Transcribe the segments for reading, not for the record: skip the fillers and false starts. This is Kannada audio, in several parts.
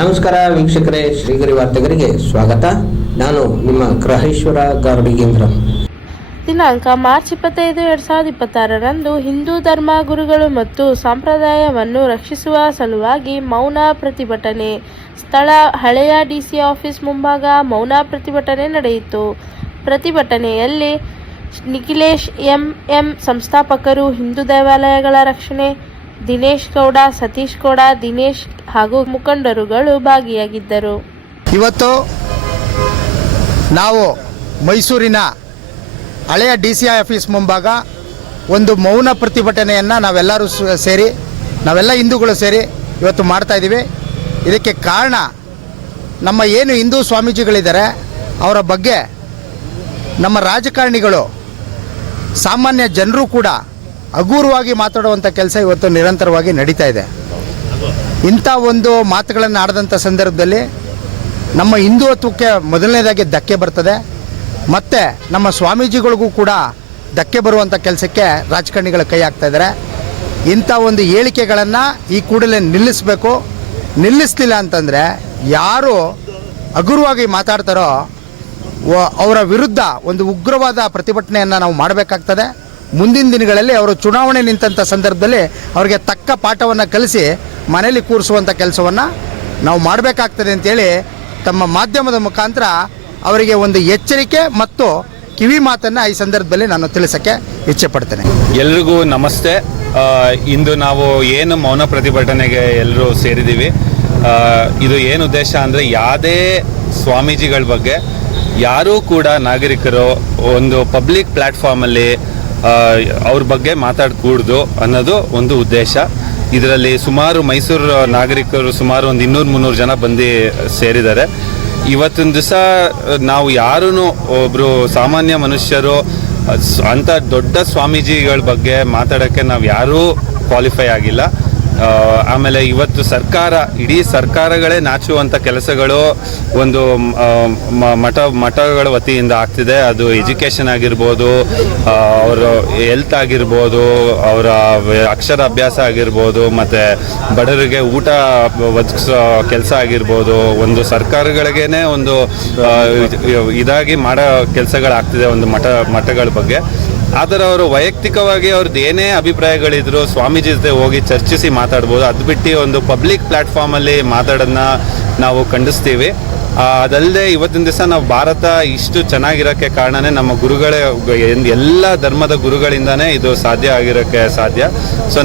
ನಮಸ್ಕಾರ ವೀಕ್ಷಕರೇ, ಶ್ರೀಗರಿ ವಾರ್ತೆಗರಿಗೆ ಸ್ವಾಗತ. ನಾನು ನಿಮ್ಮ ಗ್ರಹೇಶ್ವರ ಗಾರ್ಡಿಗೇಂದ್ರ. ದಿನಾಂಕ ಮಾರ್ಚ್ 25, 2026ರಂದು ಹಿಂದೂ ಧರ್ಮ ಗುರುಗಳು ಮತ್ತು ಸಂಪ್ರದಾಯವನ್ನು ರಕ್ಷಿಸುವ ಸಲುವಾಗಿ ಮೌನ ಪ್ರತಿಭಟನೆ. ಸ್ಥಳ ಹಳೆಯ ಡಿಸಿ ಆಫೀಸ್ ಮುಂಭಾಗ ಮೌನ ಪ್ರತಿಭಟನೆ ನಡೆಯಿತು. ಪ್ರತಿಭಟನೆಯಲ್ಲಿ ನಿಖಿಲೇಶ್ ಎಂಎಂ ಸಂಸ್ಥಾಪಕರು, ಹಿಂದೂ ದೇವಾಲಯಗಳ ರಕ್ಷಣೆ, ದಿನೇಶ್ ಗೌಡ, ಸತೀಶ್ ಗೌಡ, ದಿನೇಶ್ ಹಾಗೂ ಮುಖಂಡರುಗಳು ಭಾಗಿಯಾಗಿದ್ದರು. ಇವತ್ತು ನಾವು ಮೈಸೂರಿನ ಹಳೆಯ DCI ಆಫೀಸ್ ಮುಂಭಾಗ ಒಂದು ಮೌನ ಪ್ರತಿಭಟನೆಯನ್ನು ನಾವೆಲ್ಲ ಹಿಂದೂಗಳು ಸೇರಿ ಇವತ್ತು ಮಾಡ್ತಾ ಇದ್ದೀವಿ. ಇದಕ್ಕೆ ಕಾರಣ ನಮ್ಮ ಏನು ಹಿಂದೂ ಸ್ವಾಮೀಜಿಗಳಿದ್ದಾರೆ ಅವರ ಬಗ್ಗೆ ನಮ್ಮ ರಾಜಕಾರಣಿಗಳು, ಸಾಮಾನ್ಯ ಜನರು ಕೂಡ ಹಗುರವಾಗಿ ಮಾತಾಡುವಂಥ ಕೆಲಸ ಇವತ್ತು ನಿರಂತರವಾಗಿ ನಡೀತಾ ಇದೆ. ಇಂಥ ಒಂದು ಮಾತುಗಳನ್ನು ಆಡಿದಂಥ ಸಂದರ್ಭದಲ್ಲಿ ನಮ್ಮ ಹಿಂದುತ್ವಕ್ಕೆ ಮೊದಲನೇದಾಗಿ ಧಕ್ಕೆ ಬರ್ತದೆ, ಮತ್ತು ನಮ್ಮ ಸ್ವಾಮೀಜಿಗಳಿಗೂ ಕೂಡ ಧಕ್ಕೆ ಬರುವಂಥ ಕೆಲಸಕ್ಕೆ ರಾಜಕಾರಣಿಗಳು ಕೈ ಹಾಕ್ತಾ ಇದ್ದಾರೆ. ಇಂಥ ಒಂದು ಹೇಳಿಕೆಗಳನ್ನು ಈ ಕೂಡಲೇ ನಿಲ್ಲಿಸಬೇಕು. ನಿಲ್ಲಿಸಲಿಲ್ಲ ಅಂತಂದರೆ ಯಾರು ಹಗುರವಾಗಿ ಮಾತಾಡ್ತಾರೋ ಅವರ ವಿರುದ್ಧ ಒಂದು ಉಗ್ರವಾದ ಪ್ರತಿಭಟನೆಯನ್ನು ನಾವು ಮಾಡಬೇಕಾಗ್ತದೆ. ಮುಂದಿನ ದಿನಗಳಲ್ಲಿ ಅವರು ಚುನಾವಣೆ ನಿಂತಂಥ ಸಂದರ್ಭದಲ್ಲಿ ಅವರಿಗೆ ತಕ್ಕ ಪಾಠವನ್ನು ಕಲಿಸಿ ಮನೆಯಲ್ಲಿ ಕೂರಿಸುವಂಥ ಕೆಲಸವನ್ನು ನಾವು ಮಾಡಬೇಕಾಗ್ತದೆ ಅಂತೇಳಿ ತಮ್ಮ ಮಾಧ್ಯಮದ ಮುಖಾಂತರ ಅವರಿಗೆ ಒಂದು ಎಚ್ಚರಿಕೆ ಮತ್ತು ಕಿವಿ ಮಾತನ್ನು ಈ ಸಂದರ್ಭದಲ್ಲಿ ನಾನು ತಿಳಿಸೋಕ್ಕೆ ಇಚ್ಛೆ ಪಡ್ತೇನೆ. ಎಲ್ರಿಗೂ ನಮಸ್ತೆ. ಇಂದು ನಾವು ಏನು ಮೌನ ಪ್ರತಿಭಟನೆಗೆ ಎಲ್ಲರೂ ಸೇರಿದ್ದೀವಿ. ಇದು ಏನು ಉದ್ದೇಶ ಅಂದರೆ, ಯಾವುದೇ ಸ್ವಾಮೀಜಿಗಳ ಬಗ್ಗೆ ಯಾರೂ ಕೂಡ ನಾಗರಿಕರು ಒಂದು ಪಬ್ಲಿಕ್ ಪ್ಲ್ಯಾಟ್ಫಾರ್ಮಲ್ಲಿ ಅವ್ರ ಬಗ್ಗೆ ಮಾತಾಡಕೂಡ್ದು ಅನ್ನೋದು ಒಂದು ಉದ್ದೇಶ. ಇದರಲ್ಲಿ ಸುಮಾರು ಮೈಸೂರು ನಾಗರಿಕರು ಸುಮಾರು ಒಂದು 200-300 ಜನ ಬಂದು ಸೇರಿದ್ದಾರೆ. ಇವತ್ತಿನ ದಿವಸ ನಾವು ಯಾರೂ ಒಬ್ಬರು ಸಾಮಾನ್ಯ ಮನುಷ್ಯರು ಅಂಥ ದೊಡ್ಡ ಸ್ವಾಮೀಜಿಗಳ ಬಗ್ಗೆ ಮಾತಾಡೋಕ್ಕೆ ನಾವು ಯಾರೂ ಕ್ವಾಲಿಫೈ ಆಗಿಲ್ಲ. ಆಮೇಲೆ ಇವತ್ತು ಇಡೀ ಸರ್ಕಾರಗಳೇ ನಾಚುವಂಥ ಕೆಲಸಗಳು ಒಂದು ಮಠಗಳ ವತಿಯಿಂದ ಆಗ್ತಿದೆ. ಅದು ಎಜುಕೇಷನ್ ಆಗಿರ್ಬೋದು, ಅವರ ಹೆಲ್ತ್ ಆಗಿರ್ಬೋದು, ಅವರ ಅಕ್ಷರಾಭ್ಯಾಸ ಆಗಿರ್ಬೋದು, ಮತ್ತು ಬಡವರಿಗೆ ಊಟ ಒದಗಿಸೋ ಕೆಲಸ ಆಗಿರ್ಬೋದು. ಒಂದು ಸರ್ಕಾರಗಳಿಗೇ ಒಂದು ಇದಾಗಿ ಮಾಡೋ ಕೆಲಸಗಳಾಗ್ತಿದೆ ಒಂದು ಮಠಗಳ ಬಗ್ಗೆ. ಆದರೆ ಅವರು ವೈಯಕ್ತಿಕವಾಗಿ ಅವ್ರದ್ದು ಏನೇ ಅಭಿಪ್ರಾಯಗಳಿದ್ರು ಸ್ವಾಮೀಜಿ ಜೊತೆ ಹೋಗಿ ಚರ್ಚಿಸಿ ಮಾತಾಡ್ಬೋದು. ಅದು ಬಿಟ್ಟು ಒಂದು ಪಬ್ಲಿಕ್ ಪ್ಲ್ಯಾಟ್ಫಾರ್ಮಲ್ಲಿ ಮಾತಾಡೋದನ್ನ ನಾವು ಖಂಡಿಸ್ತೀವಿ. ಅದಲ್ಲದೆ ಇವತ್ತಿನ ದಿವಸ ನಾವು ಭಾರತ ಇಷ್ಟು ಚೆನ್ನಾಗಿರೋಕ್ಕೆ ಕಾರಣನೇ ನಮ್ಮ ಗುರುಗಳೇ, ಎಲ್ಲ ಧರ್ಮದ ಗುರುಗಳಿಂದನೇ ಇದು ಸಾಧ್ಯ ಆಗಿರೋಕ್ಕೆ ಸಾಧ್ಯ. ಸೊ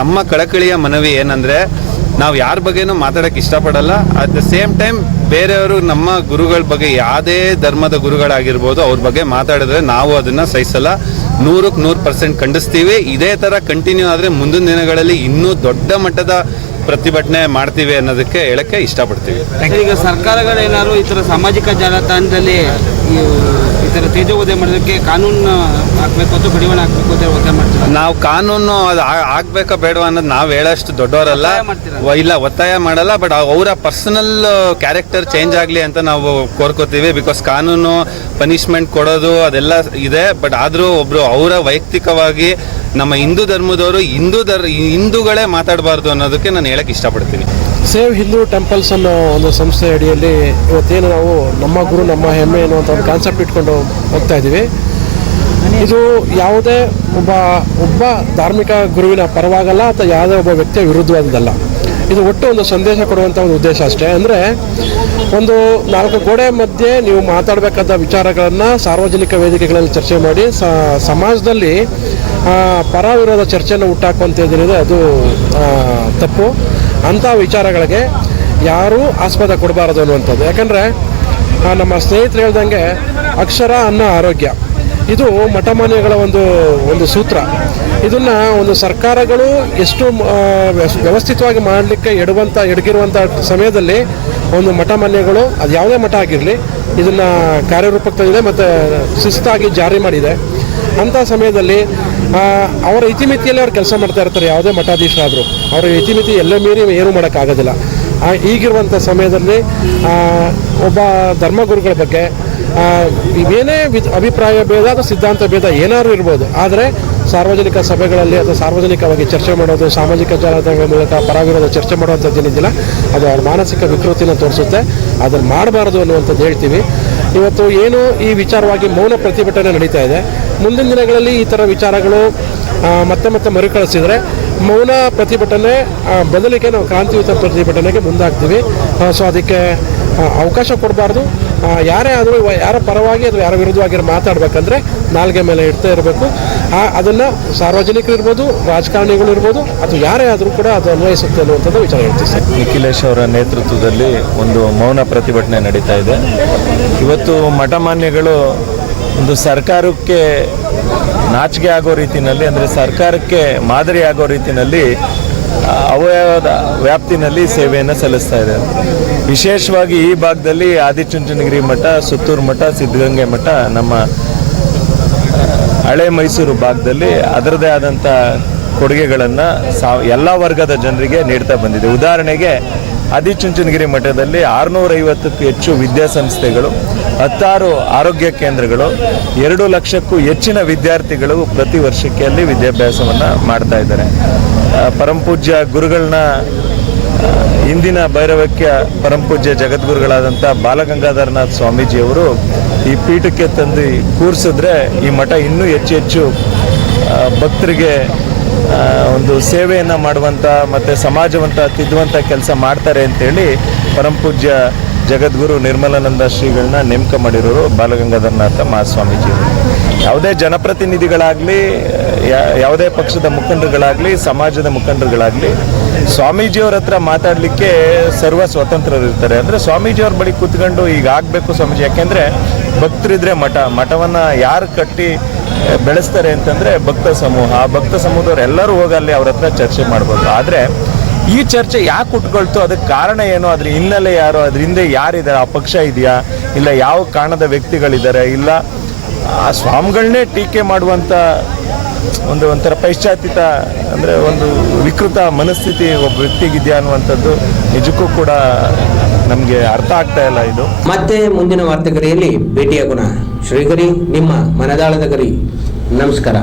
ನಮ್ಮ ಕಳಕಳಿಯ ಮನವಿ ಏನಂದರೆ, ನಾವು ಯಾರ ಬಗ್ಗೆನೂ ಮಾತಾಡೋಕ್ಕೆ ಇಷ್ಟಪಡಲ್ಲ. ಅಟ್ ದ ಸೇಮ್ ಟೈಮ್ ಬೇರೆಯವರು ನಮ್ಮ ಗುರುಗಳ ಬಗ್ಗೆ, ಯಾವುದೇ ಧರ್ಮದ ಗುರುಗಳಾಗಿರ್ಬೋದು, ಅವ್ರ ಬಗ್ಗೆ ಮಾತಾಡಿದ್ರೆ ನಾವು ಅದನ್ನು ಸಹಿಸಲ್ಲ. 100% ಖಂಡಿಸ್ತೀವಿ. ಇದೇ ಥರ ಕಂಟಿನ್ಯೂ ಆದರೆ ಮುಂದಿನ ದಿನಗಳಲ್ಲಿ ಇನ್ನೂ ದೊಡ್ಡ ಮಟ್ಟದ ಪ್ರತಿಭಟನೆ ಮಾಡ್ತೀವಿ ಅನ್ನೋದಕ್ಕೆ ಹೇಳಕ್ಕೆ ಇಷ್ಟಪಡ್ತೀವಿ. ಈಗ ಸರ್ಕಾರಗಳೇನಾದ್ರು ಈ ಥರ ಸಾಮಾಜಿಕ ಜಾಲತಾಣದಲ್ಲಿ ಈ ಥರ ತೇಜೋವಧೆ ಮಾಡೋದಕ್ಕೆ ಕಾನೂನು ಹಾಕಬೇಕು ಅಥವಾ ಕಡಿವಾಣ ಹಾಕಬೇಕು ಅಂತ ಒತ್ತಾಯ ಮಾಡ್ತೀವಿ. ನಾವು ಕಾನೂನು ಅದು ಆಗ್ಬೇಕಾ ಬೇಡವಾ ಅನ್ನೋದು ನಾವು ಹೇಳೋಷ್ಟು ದೊಡ್ಡವರಲ್ಲ, ಇಲ್ಲ ಒತ್ತಾಯ ಮಾಡಲ್ಲ. ಬಟ್ ಅವರ ಪರ್ಸನಲ್ ಕ್ಯಾರೆಕ್ಟರ್ ಚೇಂಜ್ ಆಗಲಿ ಅಂತ ನಾವು ಕೋರ್ಕೋತೀವಿ. ಬಿಕಾಸ್ ಕಾನೂನು ಪನಿಷ್ಮೆಂಟ್ ಕೊಡೋದು ಅದೆಲ್ಲ ಇದೆ. ಬಟ್ ಆದರೂ ಒಬ್ಬರು ಅವರ ವೈಯಕ್ತಿಕವಾಗಿ ನಮ್ಮ ಹಿಂದೂ ಧರ್ಮದವರು ಹಿಂದೂಗಳೇ ಮಾತಾಡಬಾರ್ದು ಅನ್ನೋದಕ್ಕೆ ನಾನು ಹೇಳಕ್ಕೆ ಇಷ್ಟಪಡ್ತೀನಿ. ಸೇವ್ ಹಿಂದೂ ಟೆಂಪಲ್ಸ್ ಅನ್ನೋ ಒಂದು ಸಂಸ್ಥೆ ಅಡಿಯಲ್ಲಿ ಇವತ್ತೇನು ನಾವು ನಮ್ಮ ಗುರು ನಮ್ಮ ಹೆಮ್ಮೆ ಅನ್ನುವಂಥ ಒಂದು ಕಾನ್ಸೆಪ್ಟ್ ಇಟ್ಕೊಂಡು ಹೋಗ್ತಾ ಇದ್ದೀವಿ. ಇದು ಯಾವುದೇ ಒಬ್ಬ ಧಾರ್ಮಿಕ ಗುರುವಿನ ಪರವಾಗಲ್ಲ ಅಥವಾ ಯಾವುದೇ ಒಬ್ಬ ವ್ಯಕ್ತಿಯ ವಿರುದ್ಧವಾದದ್ದಲ್ಲ. ಇದು ಒಟ್ಟು ಒಂದು ಸಂದೇಶ ಕೊಡುವಂಥ ಒಂದು ಉದ್ದೇಶ ಅಷ್ಟೇ. ಅಂದರೆ ಒಂದು 4 ಗೋಡೆ ಮಧ್ಯೆ ನೀವು ಮಾತಾಡಬೇಕಾದ ವಿಚಾರಗಳನ್ನು ಸಾರ್ವಜನಿಕ ವೇದಿಕೆಗಳಲ್ಲಿ ಚರ್ಚೆ ಮಾಡಿ ಸಮಾಜದಲ್ಲಿ ಪರ ವಿರೋಧ ಚರ್ಚೆಯನ್ನು ಹುಟ್ಟಾಕುವಂಥದ್ದೇನಿದೆ ಅದು ತಪ್ಪು. ಅಂಥ ವಿಚಾರಗಳಿಗೆ ಯಾರೂ ಆಸ್ಪದ ಕೊಡಬಾರದು ಅನ್ನುವಂಥದ್ದು. ಯಾಕಂದರೆ ನಮ್ಮ ಸ್ನೇಹಿತರು ಹೇಳ್ದಂಗೆ ಅಕ್ಷರ ಅನ್ನ ಆರೋಗ್ಯ, ಇದು ಮಠಮಾನ್ಯಗಳ ಒಂದು ಸೂತ್ರ. ಇದನ್ನು ಒಂದು ಸರ್ಕಾರಗಳು ಎಷ್ಟು ವ್ಯವಸ್ಥಿತವಾಗಿ ಮಾಡಲಿಕ್ಕೆ ಎಡಗಿರುವಂಥ ಸಮಯದಲ್ಲಿ ಒಂದು ಮಠಮಾನ್ಯಗಳು, ಅದು ಯಾವುದೇ ಮಠ ಆಗಿರಲಿ, ಇದನ್ನು ಕಾರ್ಯರೂಪಕ್ಕೆ ತಂದಿದೆ ಮತ್ತು ಶಿಸ್ತಾಗಿ ಜಾರಿ ಮಾಡಿದೆ. ಅಂಥ ಸಮಯದಲ್ಲಿ ಅವರ ಇತಿಮಿತಿಯಲ್ಲಿ ಅವ್ರು ಕೆಲಸ ಮಾಡ್ತಾ ಇರ್ತಾರೆ. ಯಾವುದೇ ಮಠಾಧೀಶರಾದರೂ ಅವರ ಇತಿಮಿತಿ ಎಲ್ಲ ಮೀರಿ ಏನೂ ಮಾಡೋಕ್ಕಾಗೋದಿಲ್ಲ. ಈಗಿರುವಂಥ ಸಮಯದಲ್ಲಿ ಒಬ್ಬ ಧರ್ಮಗುರುಗಳ ಬಗ್ಗೆ ಇವೇನೇ ಅಭಿಪ್ರಾಯ ಭೇದ ಅಥವಾ ಸಿದ್ಧಾಂತ ಭೇದ ಏನಾದರೂ ಇರ್ಬೋದು, ಆದರೆ ಸಾರ್ವಜನಿಕ ಸಭೆಗಳಲ್ಲಿ ಅಥವಾ ಸಾರ್ವಜನಿಕವಾಗಿ ಚರ್ಚೆ ಮಾಡೋದು, ಸಾಮಾಜಿಕ ಜಾಲತಾಣಗಳ ಮೂಲಕ ಪರವಿರೋಧ ಚರ್ಚೆ ಮಾಡುವಂಥದ್ದು ಏನಿದ್ದಿಲ್ಲ, ಅದು ಅವ್ರ ಮಾನಸಿಕ ವಿಕೃತಿನ ತೋರಿಸುತ್ತೆ. ಅದನ್ನು ಮಾಡಬಾರ್ದು ಅನ್ನುವಂಥದ್ದು ಹೇಳ್ತೀವಿ. ಇವತ್ತು ಏನು ಈ ವಿಚಾರವಾಗಿ ಮೌನ ಪ್ರತಿಭಟನೆ ನಡೀತಾ ಇದೆ, ಮುಂದಿನ ದಿನಗಳಲ್ಲಿ ಈ ಥರ ವಿಚಾರಗಳು ಮತ್ತೆ ಮರುಕಳಿಸಿದರೆ ಮೌನ ಪ್ರತಿಭಟನೆ ಬದಲಿಗೆ ನಾವು ಕ್ರಾಂತಿಯುತ ಪ್ರತಿಭಟನೆಗೆ ಮುಂದಾಗ್ತೀವಿ. ಸೊ ಅದಕ್ಕೆ ಅವಕಾಶ ಕೊಡಬಾರ್ದು. ಯಾರೇ ಆದರೂ ಯಾರ ಪರವಾಗಿ ಅಥವಾ ಯಾರ ವಿರುದ್ಧವಾಗಿ ಮಾತಾಡಬೇಕಂದ್ರೆ ನಾಲ್ಗೆ ಮೇಲೆ ಇಡ್ತಾ ಇರಬೇಕು. ಅದನ್ನು ಸಾರ್ವಜನಿಕರು ಇರ್ಬೋದು, ರಾಜಕಾರಣಿಗಳು ಇರ್ಬೋದು, ಅಥವಾ ಯಾರೇ ಆದರೂ ಕೂಡ ಅದು ಅನ್ವಯಿಸುತ್ತೆ ಅನ್ನುವಂಥದ್ದು ವಿಚಾರ ಹೇಳ್ತೀವಿ ಸರ್. ನಿಖಿಲೇಶ್ ಅವರ ನೇತೃತ್ವದಲ್ಲಿ ಒಂದು ಮೌನ ಪ್ರತಿಭಟನೆ ನಡೀತಾ ಇದೆ. ಇವತ್ತು ಮಠಮಾನ್ಯಗಳು ಒಂದು ಸರ್ಕಾರಕ್ಕೆ ನಾಚಿಕೆ ಆಗೋ ರೀತಿಯಲ್ಲಿ, ಅಂದರೆ ಸರ್ಕಾರಕ್ಕೆ ಮಾದರಿ ಆಗೋ ರೀತಿಯಲ್ಲಿ ಅವಯವದ ವ್ಯಾಪ್ತಿನಲ್ಲಿ ಸೇವೆಯನ್ನು ಸಲ್ಲಿಸ್ತಾ ಇದೆ. ವಿಶೇಷವಾಗಿ ಈ ಭಾಗದಲ್ಲಿ ಆದಿಚುಂಚನಗಿರಿ ಮಠ, ಸುತ್ತೂರು ಮಠ, ಸಿದ್ಧಗಂಗೆ ಮಠ ನಮ್ಮ ಹಳೆ ಮೈಸೂರು ಭಾಗದಲ್ಲಿ ಅದರದೇ ಆದಂಥ ಕೊಡುಗೆಗಳನ್ನು ಎಲ್ಲ ವರ್ಗದ ಜನರಿಗೆ ನೀಡ್ತಾ ಬಂದಿದೆ. ಉದಾಹರಣೆಗೆ ಆದಿಚುಂಚನಗಿರಿ ಮಠದಲ್ಲಿ 650ಕ್ಕೂ ಹೆಚ್ಚು ವಿದ್ಯಾಸಂಸ್ಥೆಗಳು, 16 ಆರೋಗ್ಯ ಕೇಂದ್ರಗಳು, 2 ಲಕ್ಷಕ್ಕೂ ಹೆಚ್ಚಿನ ವಿದ್ಯಾರ್ಥಿಗಳು ಪ್ರತಿ ವರ್ಷಕ್ಕೆ ಅಲ್ಲಿ ವಿದ್ಯಾಭ್ಯಾಸವನ್ನು ಮಾಡ್ತಾ ಇದ್ದಾರೆ. ಪರಮಪೂಜ್ಯ ಗುರುಗಳನ್ನ ಇಂದಿನ ಭೈರವಕ್ಯ ಪರಮಪೂಜ್ಯ ಜಗದ್ಗುರುಗಳಾದಂಥ ಬಾಲಗಂಗಾಧರನಾಥ ಸ್ವಾಮೀಜಿಯವರು ಈ ಪೀಠಕ್ಕೆ ತಂದು ಕೂರಿಸಿದ್ರೆ ಈ ಮಠ ಇನ್ನೂ ಹೆಚ್ಚು ಭಕ್ತರಿಗೆ ಒಂದು ಸೇವೆಯನ್ನು ಮಾಡುವಂಥ ಮತ್ತು ಸಮಾಜವಂತ ತಿದ್ದುವಂಥ ಕೆಲಸ ಮಾಡ್ತಾರೆ ಅಂತೇಳಿ ಪರಮಪೂಜ್ಯ ಜಗದ್ಗುರು ನಿರ್ಮಲಾನಂದ ಶ್ರೀಗಳನ್ನ ನೇಮಕ ಮಾಡಿರೋರು ಬಾಲಗಂಗಾಧರನಾಥ ಮಹಾಸ್ವಾಮೀಜಿಯವರು. ಯಾವುದೇ ಜನಪ್ರತಿನಿಧಿಗಳಾಗಲಿ, ಯಾವುದೇ ಪಕ್ಷದ ಮುಖಂಡರುಗಳಾಗಲಿ, ಸಮಾಜದ ಮುಖಂಡರುಗಳಾಗಲಿ ಸ್ವಾಮೀಜಿಯವ್ರ ಹತ್ರ ಮಾತಾಡಲಿಕ್ಕೆ ಸರ್ವ ಸ್ವತಂತ್ರರಿರ್ತಾರೆ. ಅಂದರೆ ಸ್ವಾಮೀಜಿಯವ್ರ ಬಳಿ ಕೂತ್ಕೊಂಡು ಈಗ ಆಗಬೇಕು ಸ್ವಾಮೀಜಿ, ಯಾಕೆಂದರೆ ಭಕ್ತರಿದ್ರೆ ಮಠವನ್ನು ಯಾರು ಕಟ್ಟಿ ಬೆಳೆಸ್ತಾರೆ ಅಂತಂದರೆ ಭಕ್ತ ಸಮೂಹ. ಆ ಭಕ್ತ ಸಮೂಹದವ್ರು ಎಲ್ಲರೂ ಹೋಗಲ್ಲಿ ಅವ್ರ ಹತ್ರ ಚರ್ಚೆ ಮಾಡ್ಬೋದು. ಆದರೆ ಈ ಚರ್ಚೆ ಯಾಕೆ ಹುಟ್ಕೊಳ್ತು, ಅದಕ್ಕೆ ಕಾರಣ ಏನು, ಅದ್ರ ಹಿನ್ನೆಲೆ ಯಾರು, ಅದ್ರ ಹಿಂದೆ ಯಾರಿದ್ದಾರೆ, ಆ ಪಕ್ಷ ಇದೆಯಾ, ಇಲ್ಲ ಯಾವ ಕಾರಣದ ವ್ಯಕ್ತಿಗಳಿದ್ದಾರೆ, ಇಲ್ಲ ಆ ಸ್ವಾಮಿಗಳನ್ನೇ ಟೀಕೆ ಮಾಡುವಂಥ ಒಂಥರ ಪೈಶ್ಚಾತ್ಯತ, ಅಂದರೆ ಒಂದು ವಿಕೃತ ಮನಸ್ಥಿತಿ ಒಬ್ಬ ವ್ಯಕ್ತಿಗಿದೆಯಾ ಅನ್ನುವಂಥದ್ದು ನಿಜಕ್ಕೂ ಕೂಡ ನಮಗೆ ಅರ್ಥ ಆಗ್ತಾ ಇಲ್ಲ. ಇದು ಮತ್ತೆ ಮುಂದಿನ ವಾರ್ತೆಗರಿಯಲ್ಲಿ ಭೇಟಿಯಾಗೋಣ. ಶ್ರೀಗರಿ, ನಿಮ್ಮ ಮನದಾಳದ ಗರಿ. ನಮಸ್ಕಾರ.